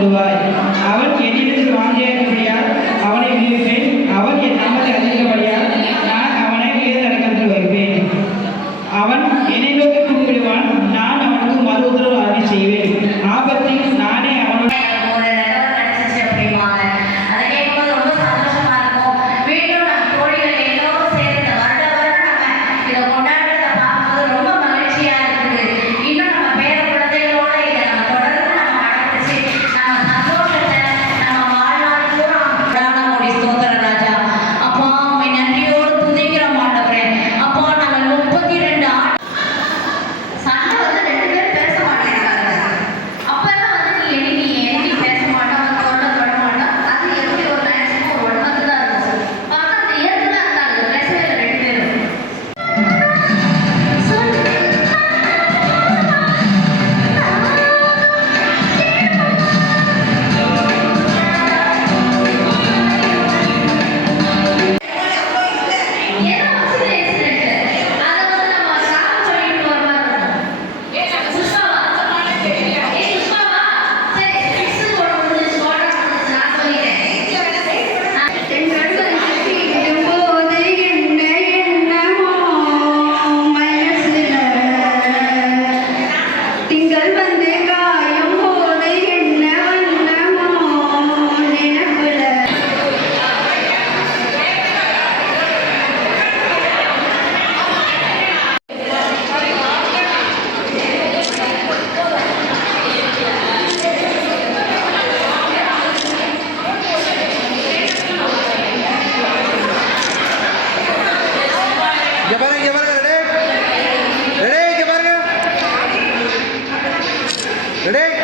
கொள்வாய் அவன் என்னிடத்தில் வாங்கியிருக்கிறார் அவனை விடுவிப்பார் 这里